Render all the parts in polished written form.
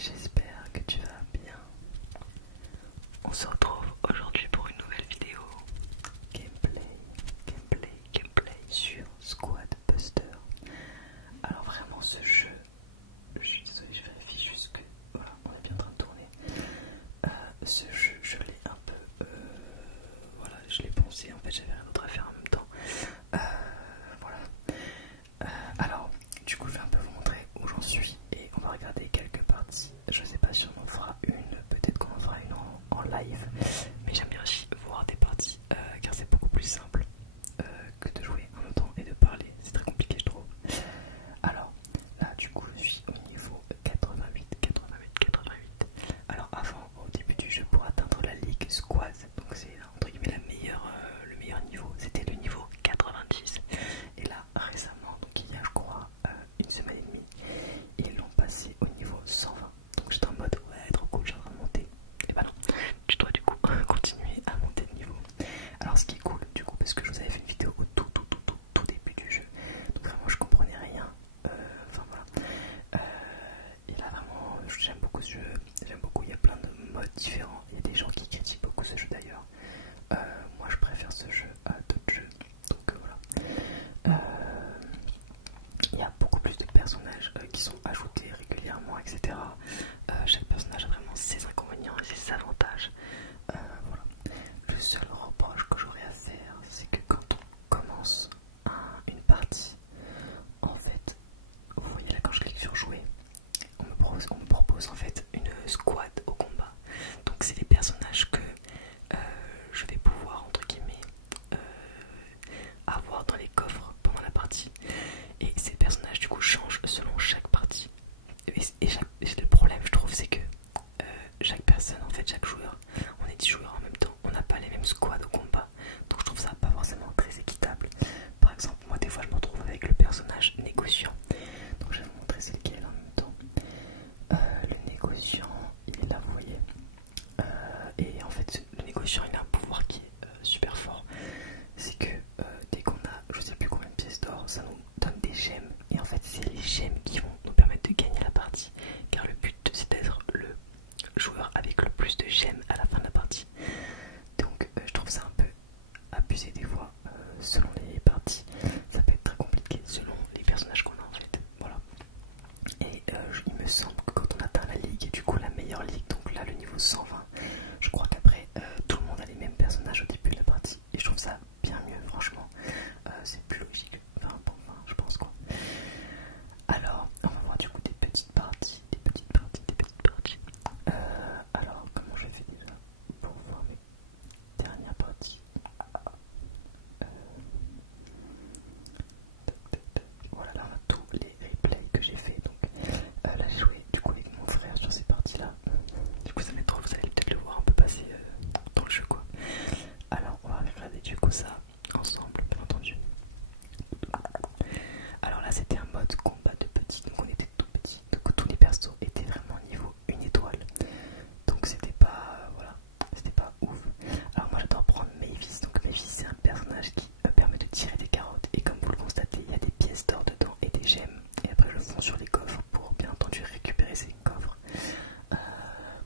j'espère que tu vas bien. On se retrouve aujourd'hui pour une nouvelle vidéo gameplay sur Squad Buster. Alors vraiment ce jeu, je suis désolé, je vérifie juste que voilà, on est bien en train de tourner. Ce jeu, je l'ai un peu, voilà, je l'ai pensé. En fait, j'avais rien d'autre à faire en même temps. Voilà. Alors, du coup, je vais un peu vous montrer où j'en suis et on va regarder quelques parties. Je sais pas si on en fera une, peut-être qu'on en fera une en live, mais j'aime bien aussi voir des parties car c'est beaucoup plus simple que de jouer en même temps et de parler. C'est très compliqué, je trouve. Alors, là, du coup, je suis au niveau 88. Alors, avant, au début du jeu, pour atteindre la Ligue Squad, donc c'est entre guillemets le meilleur niveau, c'était le niveau 90. Et là, récemment, donc il y a, je crois, une semaine et demie, ils l'ont passé au niveau 120. Donc j'étais en mode, ouais, trop cool, j'ai en train de monter. Et bah non, tu dois du coup continuer à monter de niveau. Alors, ce qui est cool, du coup, parce que je vous avais fait une vidéo au tout début du jeu, donc vraiment, je comprenais rien. Enfin voilà. Et là, vraiment, j'aime beaucoup ce jeu. J'aime beaucoup, il y a plein de modes différents. Il y a des gens qui critiquent beaucoup ce jeu d'ailleurs. Moi, je préfère ce jeu à d'autres jeux. Donc voilà. Il y a beaucoup plus de personnages qui sont ajoutés régulièrement, etc. Chaque personnage a vraiment ses inconvénients et ses avantages. Voilà. Le seul reproche que j'aurais à faire, c'est que quand on commence une partie, en fait, vous voyez là quand je clique sur jouer, on me propose en fait une squad au combat. Donc c'est des personnages que je vais pouvoir entre guillemets avoir dans les coffres pendant la partie. Et ces personnages du coup changent selon chaque partie. Et le problème je trouve c'est que chaque personne, en fait chaque joueur, on est 10 joueurs en même temps, on n'a pas les mêmes squads au combat. Donc je trouve ça pas forcément très équitable. Par exemple moi des fois je me retrouve avec le personnage négociant. Donc je vais vous montrer c'est lequel en même temps. Le négociant il est là vous voyez. Et en fait le négociant il a un pouvoir qui est super fort. C'est que dès qu'on a je sais plus combien de pièces d'or, ça nous donne des gemmes. Et en fait c'est les gemmes qui vont nous permettre de gagner la partie. Car le but c'est d'être le joueur avec le plus de gemmes à la fin de la partie. Donc je trouve ça un peu abusé des fois selon les parties. Ça peut être très compliqué selon les personnages qu'on a en fait. Voilà. Et il me semble que quand on atteint la ligue, et du coup la meilleure ligue, donc là le niveau 120, je crois qu'après tout le monde a les mêmes personnages au début de la partie. Et je trouve ça bien mieux franchement. C'est plus logique. Enfin, je pense quoi. Alors, on va voir du coup des petites parties. Alors, comment je fais déjà pour voir mes dernières parties. Voilà, là on a tous les replays que j'ai fait. Donc là j'ai joué du coup avec mon frère sur ces parties là. Du coup ça va être drôle, vous allez peut-être le voir un peu passer dans le jeu quoi. Alors on va regarder du coup ça ensemble bien entendu. Alors là c'était un mode combat de petits, donc on était tout petits, donc tous les persos étaient vraiment niveau 1 étoile, donc c'était pas, voilà, c'était pas ouf. Alors moi j'adore prendre Mavis, donc Mavis c'est un personnage qui permet de tirer des carottes, et comme vous le constatez il y a des pièces d'or dedans et des gemmes, et après je fonce sur les coffres pour bien entendu récupérer ces coffres,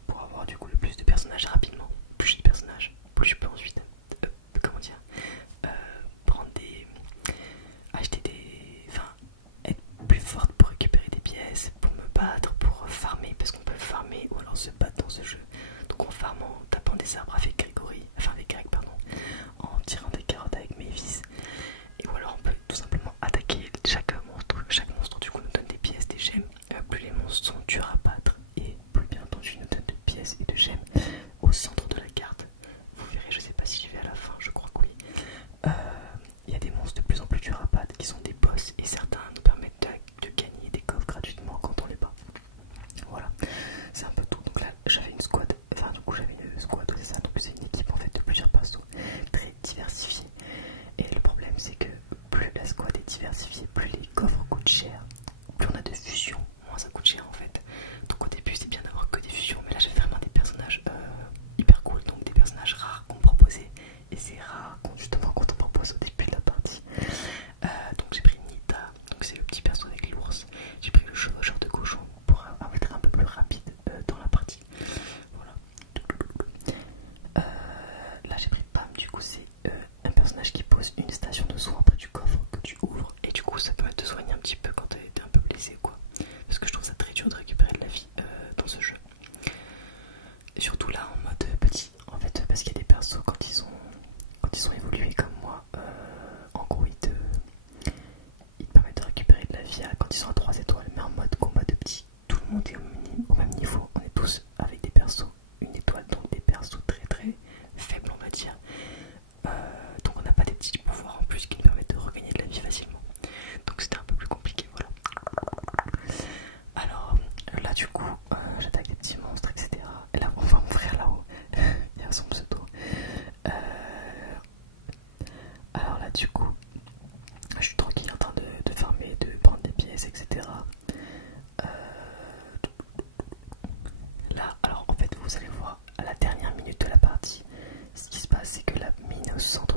pour avoir du coup le plus de personnages rapidement. Plus j'ai de personnages, plus je peux ensuite, comment dire, prendre des, acheter des, enfin être plus forte pour récupérer des pièces, pour me battre, pour farmer, parce qu'on peut farmer ou alors se battre dans ce jeu. Donc on farme en tapant des arbres avec Grégory, enfin avec Greg pardon, en tirant des carottes avec Mavis. Et ou alors on peut tout simplement attaquer chaque monstre du coup nous donne des pièces, des gemmes. Plus les monstres sont durs à battre et plus bien entendu nous donne de pièces et de gemmes. Au centre de la carte, vous verrez, je sais pas si j'y vais à la fin, je crois que oui. Il y a des monstres de plus en plus durs à battre qui sont des boss, et certains nous permettent de gagner des coffres gratuitement quand on les bat. Voilà, c'est un peu tout. Donc là j'avais une squad, enfin du coup j'avais une squad, c'est ça, donc c'est une équipe en fait de plusieurs persos très diversifiée. Et le problème c'est que plus la squad est diversifiée, plus les coffres coûtent cher, plus on a de fusion, moins ça coûte cher en fait.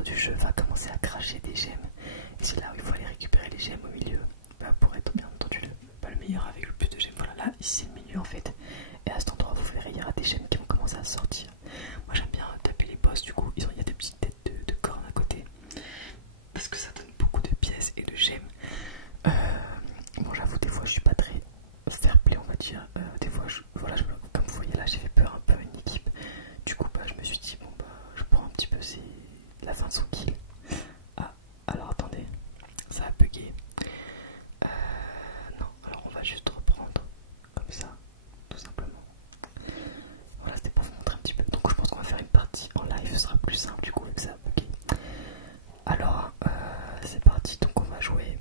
du jeu va commencer à cracher des gemmes. Et c'est là où il faut aller récupérer les gemmes au milieu. Bah, pour être bien entendu le meilleur avec le plus de gemmes. Voilà, là, ici c'est le milieu en fait. Et à cet endroit, vous verrez, il y aura des gemmes qui vont commencer à sortir. Moi j'aime bien taper les boss, du coup, il y a des petites têtes de cornes à côté. Parce que ça donne beaucoup de pièces et de gemmes. Bon, j'avoue, des fois je suis pas très fair play, on va dire. Des fois, voilà, comme vous voyez là, j'ai fait peur un peu à une équipe. Du coup, bah, je me suis dit, bon, bah, je prends un petit peu, c'est la fin de son kill. Ah, alors attendez, ça a bugué. Non, alors on va juste reprendre comme ça, tout simplement. Voilà, c'était pour vous montrer un petit peu. Donc, je pense qu'on va faire une partie en live, ce sera plus simple du coup, avec ça a bugué. Alors, c'est parti, donc on va jouer.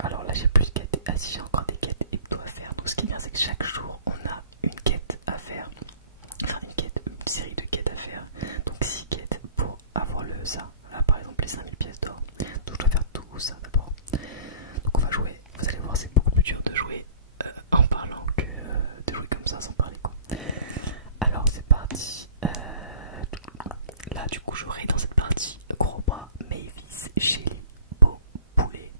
Alors là, j'ai plus de quêtes. Ah, si, j'ai encore des quêtes et tout à faire. Donc, ce qui est bien, c'est que chaque jour, on a une quête à faire. Enfin, une série de quêtes à faire. Donc, 6 quêtes pour avoir le ça. Là, par exemple, les 5000 pièces d'or. Donc, je dois faire tout ça d'abord. Donc, on va jouer. Vous allez voir, c'est beaucoup plus dur de jouer en parlant que de jouer comme ça sans parler, quoi. Alors, c'est parti. Là, du coup, j'aurai dans cette partie Gros Bras, Mavis, Shelly, Beau, Poulet,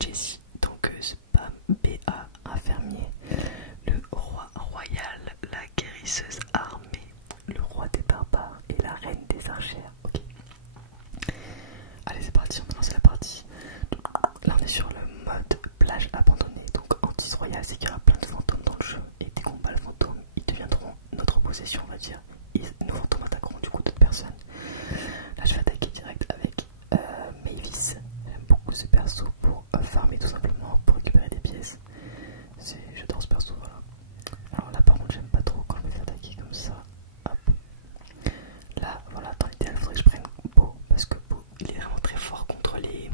Jessie, donc Spam, BA, Infirmier, le roi royal, la guérisseuse armée, le roi des barbares et la reine des archères. Ok. Allez, c'est parti, on lance la partie. Là, on est sur le mode plage abandonnée, donc Antis Royal, c'est qu'il y aura plein de fantômes dans le jeu. Et dès qu'on bat le fantôme, ils deviendront notre possession, on va dire. Et nos fantômes attaqueront du coup d'autres personnes. Là, je vais attaquer direct avec Mavis. J'aime beaucoup ce perso pour farmer tout simplement, pour récupérer des pièces. J'adore ce perso, voilà. Alors là, par contre, j'aime pas trop quand je me fais attaquer comme ça. Hop. Là, voilà, dans l'idéal, il faudrait que je prenne Beau, parce que Beau, il est vraiment très fort contre les,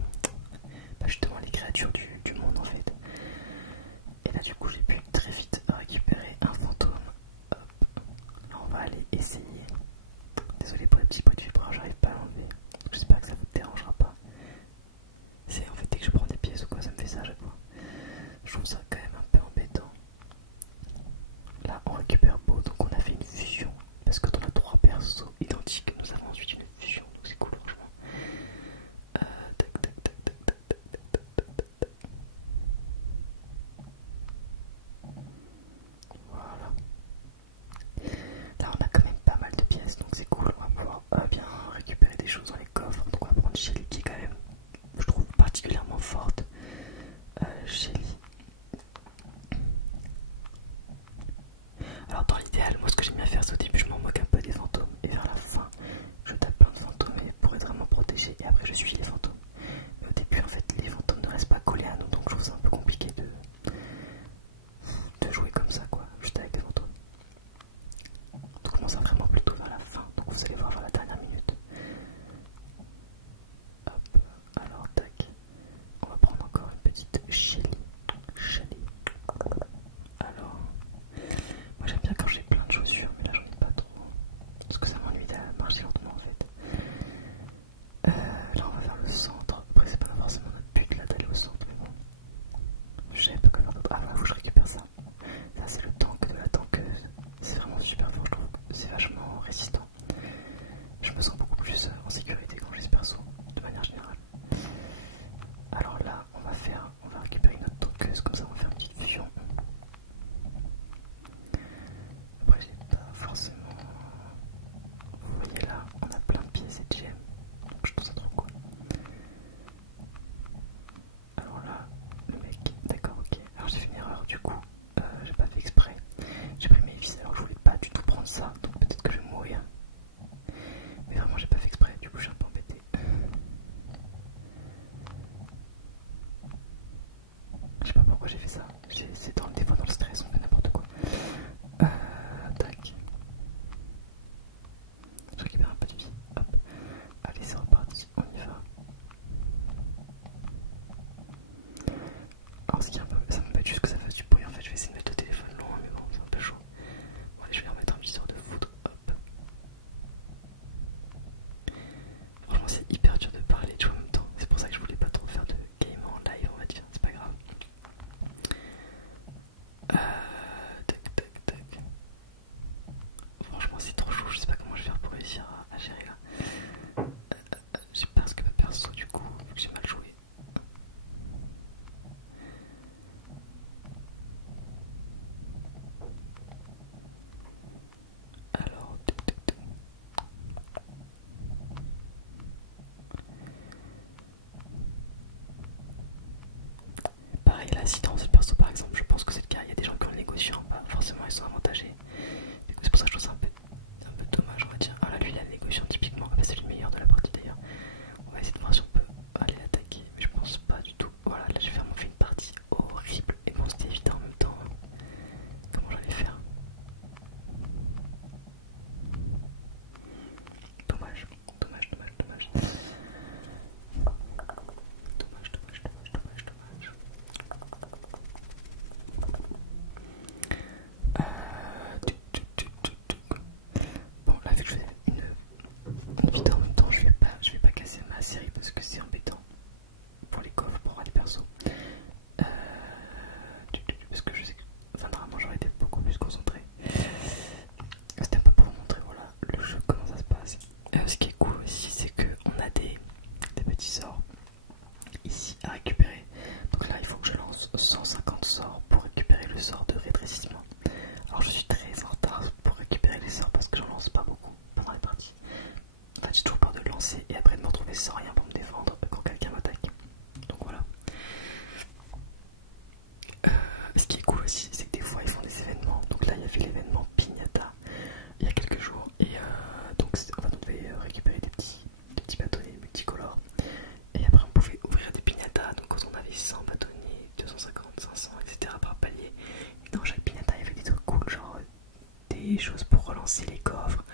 bah, justement, les créatures du monde en fait. Et là, du coup, j'ai pu très vite récupérer un fantôme. Hop. Là, on va aller essayer. Désolé pour les petits pots de vibreur, j'arrive pas à l'enlever. J'espère que ça vous dérangera pas. C'est en fait dès que je prends des pièces ou quoi, ça me fait ça à chaque fois. Je trouve ça quand même un peu embêtant. Là, on récupère Beau, donc on a fait une fusion. Parce que dans les 3 persos identiques, nous avons ensuite une fusion. Donc c'est cool, franchement. Tac, tac, tac, tac, tac, tac, tac, tac. Voilà. Là, on a quand même pas mal les choses pour relancer les coffres.